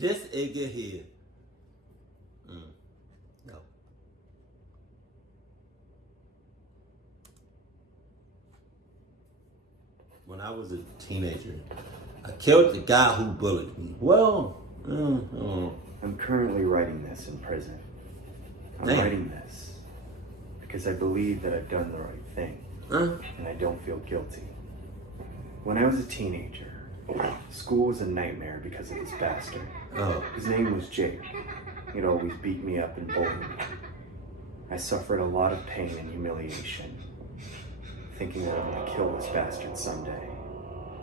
This nigga here. No. When I was a teenager, I killed the guy who bullied me. Well, I'm currently writing this in prison. I'm writing this because I believe that I've done the right thing, and I don't feel guilty. When I was a teenager, school was a nightmare because of this bastard. His name was Jake. He'd always beat me up and bully me. I suffered a lot of pain and humiliation, thinking that I'm gonna kill this bastard someday.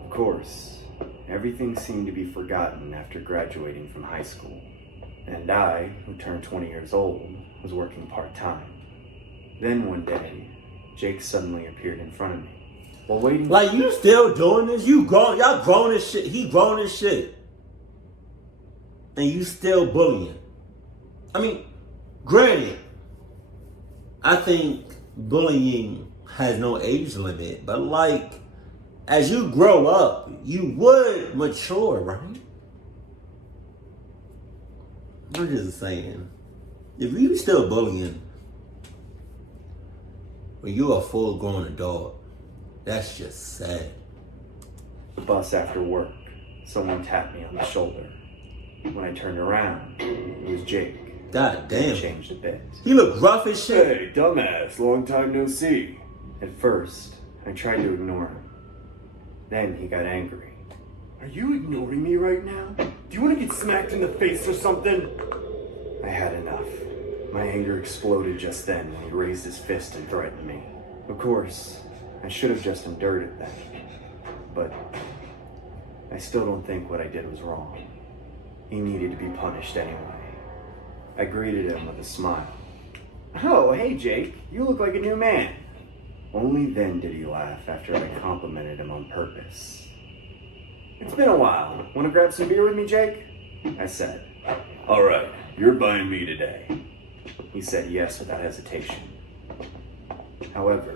Of course, everything seemed to be forgotten after graduating from high school. And I, who turned 20 years old, was working part-time. Then one day, Jake suddenly appeared in front of me. While waiting... Like, you still doing this? Y'all grown as shit. He grown as shit. And you still bullying. I mean, granted, I think bullying has no age limit. But, like, as you grow up, you would mature, right? I'm just saying. If you still bullying when you're a full-grown adult, that's just sad. The bus after work, someone tapped me on the shoulder. When I turned around, it was Jake. God damn. He changed a bit. He looked rough as shit. Hey, dumbass, long time no see. At first, I tried to ignore him. Then he got angry. Are you ignoring me right now? Do you want to get smacked in the face or something? I had enough. My anger exploded just then when he raised his fist and threatened me. Of course, I should have just endured it then. But I still don't think what I did was wrong. He needed to be punished anyway. I greeted him with a smile. Oh, hey Jake, you look like a new man. Only then did he laugh after I complimented him on purpose. It's been a while. Want to grab some beer with me, Jake? I said. All right, you're buying me today. He said yes without hesitation. However,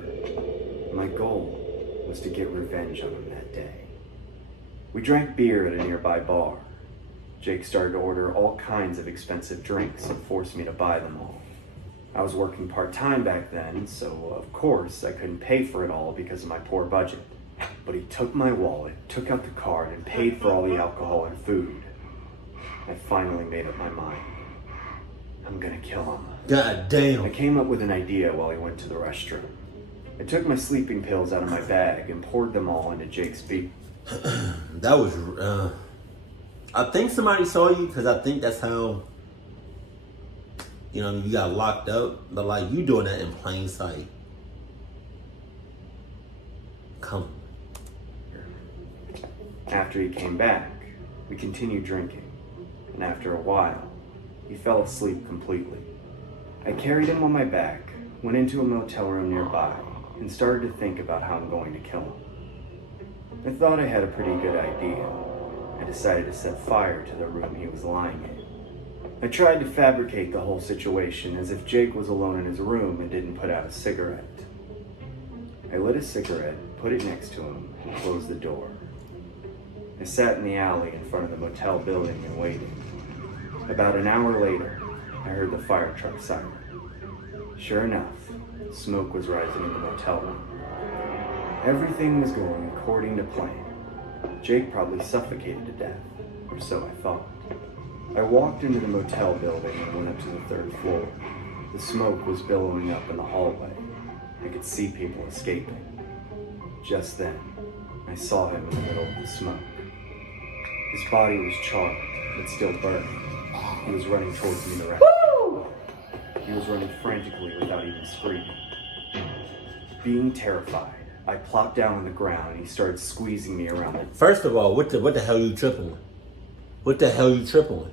my goal was to get revenge on him that day. We drank beer at a nearby bar. Jake started to order all kinds of expensive drinks and forced me to buy them all. I was working part-time back then, so of course I couldn't pay for it all because of my poor budget. But he took my wallet, took out the card, and paid for all the alcohol and food. I finally made up my mind. I'm gonna kill him. God damn. I came up with an idea while he went to the restroom. I took my sleeping pills out of my bag and poured them all into Jake's beak. That was, I think somebody saw you because I think that's how, you got locked up. But, like, you doing that in plain sight. Come. After he came back, we continued drinking. And after a while, he fell asleep completely. I carried him on my back, went into a motel room nearby, and started to think about how I'm going to kill him. I thought I had a pretty good idea. I decided to set fire to the room he was lying in. I tried to fabricate the whole situation as if Jake was alone in his room and didn't put out a cigarette. I lit a cigarette, put it next to him, and closed the door. I sat in the alley in front of the motel building and waited. About an hour later, I heard the fire truck siren. Sure enough, smoke was rising in the motel room. Everything was going according to plan. Jake probably suffocated to death, or so I thought. I walked into the motel building and went up to the third floor. The smoke was billowing up in the hallway. I could see people escaping. Just then, I saw him in the middle of the smoke. His body was charred, but still burning. He was running towards me in the restroom. He was running frantically without even screaming. Being terrified, I plopped down on the ground and he started squeezing me around the... First of all, what the hell you tripping with? What the hell you tripping with?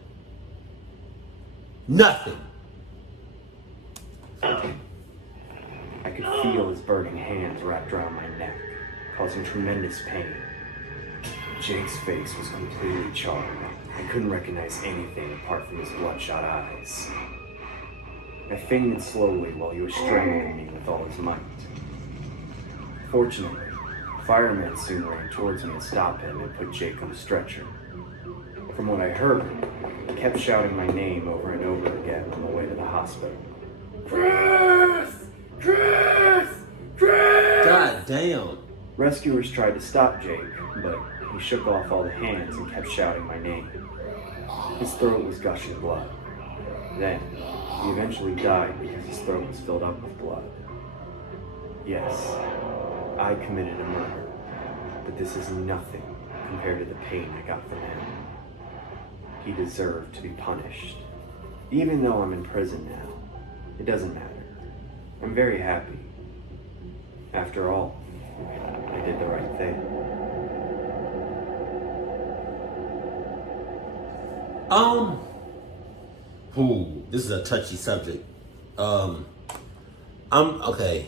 Nothing. I could feel his burning hands wrapped around my neck, causing tremendous pain. Jake's face was completely charred. I couldn't recognize anything apart from his bloodshot eyes. I fainted slowly while he was strangling me with all his might. Fortunately, firemen soon ran towards me to stop him and put Jake on a stretcher. From what I heard, kept shouting my name over and over again on the way to the hospital. Chris! Chris! Chris! God damn. Rescuers tried to stop Jake, but he shook off all the hands and kept shouting my name. His throat was gushing blood. Then, he eventually died because his throat was filled up with blood. Yes, I committed a murder, but this is nothing compared to the pain I got from him. He deserved to be punished. Even though I'm in prison now, it doesn't matter. I'm very happy. After all, I did the right thing. This is a touchy subject. Okay.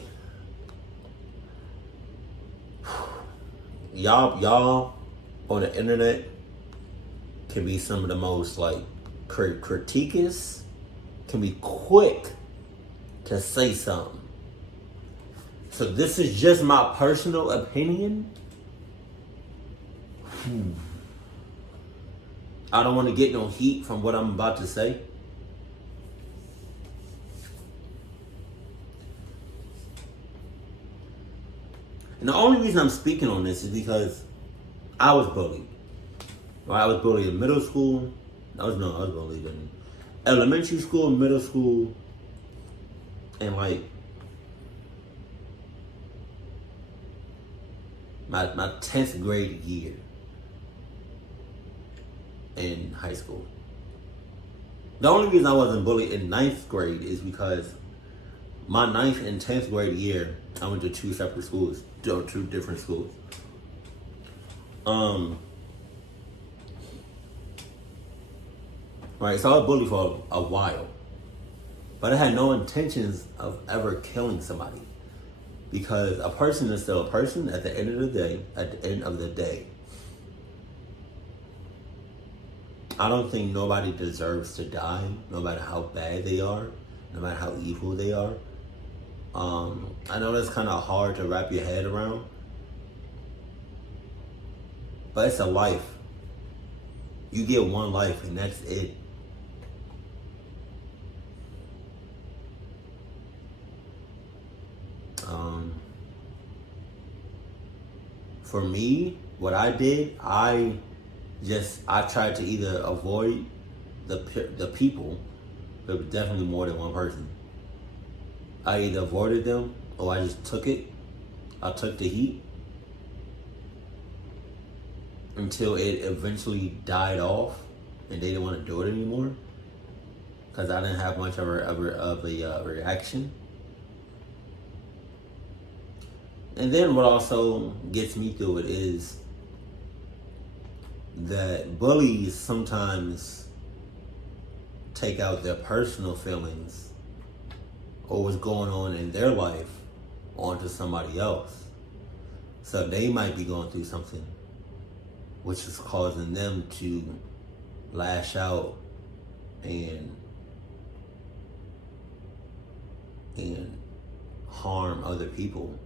Y'all on the internet can be some of the most critiquers, can be quick to say something. So this is just my personal opinion. I don't want to get no heat from what I'm about to say. And the only reason I'm speaking on this is because I was bullied. I was bullied in middle school. I was bullied in elementary school, middle school, and my 10th grade year in high school. The only reason I wasn't bullied in 9th grade is because my 9th and 10th grade year, I went to two separate schools, two different schools. Right, so I was bullied for a while, but I had no intentions of ever killing somebody, because a person is still a person at the end of the day. At the end of the day, I don't think nobody deserves to die, no matter how bad they are, no matter how evil they are. I know that's kind of hard to wrap your head around, but it's a life. You get one life and that's it. For me, what I did, I tried to either avoid the people, but it was definitely more than one person. I either avoided them or I just took it. I took the heat until it eventually died off and they didn't want to do it anymore because I didn't have much of a reaction. And then what also gets me through it is that bullies sometimes take out their personal feelings or what's going on in their life onto somebody else. So they might be going through something which is causing them to lash out and harm other people,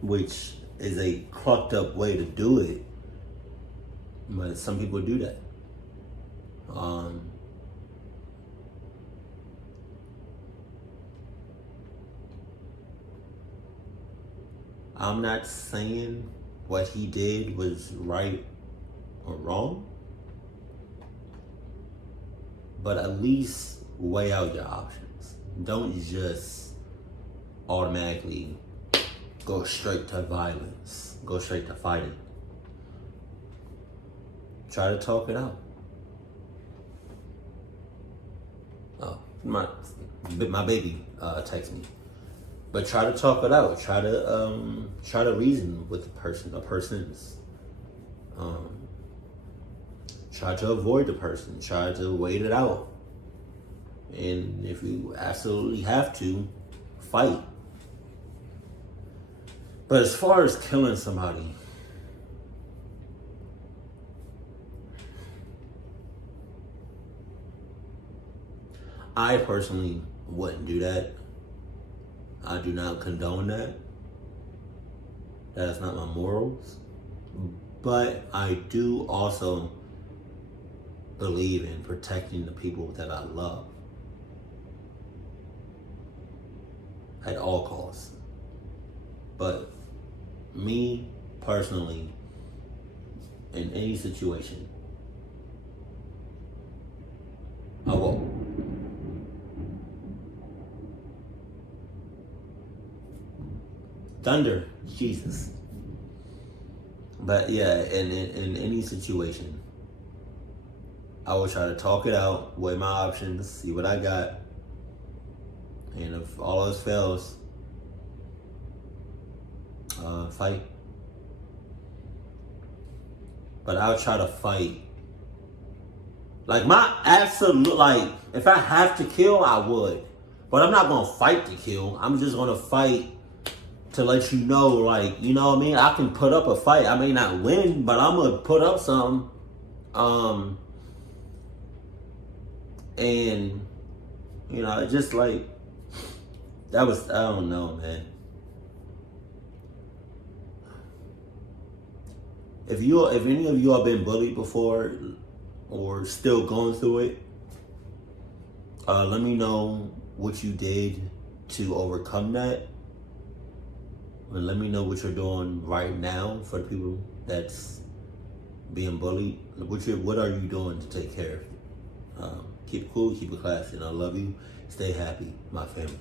which is a clucked up way to do it, but some people do that. I'm not saying what he did was right or wrong, but at least weigh out your options. Don't just automatically go straight to violence, go straight to fighting. Try to talk it out. Oh, my baby texted me. But try to talk it out. Try to reason with the persons. Try to avoid the person. Try to wait it out. And if you absolutely have to, fight. But as far as killing somebody, I personally wouldn't do that. I do not condone that. That's not my morals. But I do also believe in protecting the people that I love at all costs. But me personally, in any situation, I will. Thunder, Jesus. But yeah, in any situation, I will try to talk it out, weigh my options, see what I got. And if all else fails, fight. But I'll try to fight. Like my absolute, like if I have to kill, I would. But I'm not gonna fight to kill. I'm just gonna fight to let you know, like, you know what I mean? I can put up a fight. I may not win, but I'm gonna put up some. And you know, just like that was, I don't know, man. If any of you have been bullied before or still going through it, let me know what you did to overcome that. And let me know what you're doing right now for the people that's being bullied. What are you doing to take care of it? Keep it cool, keep it classy, and I love you. Stay happy, my family.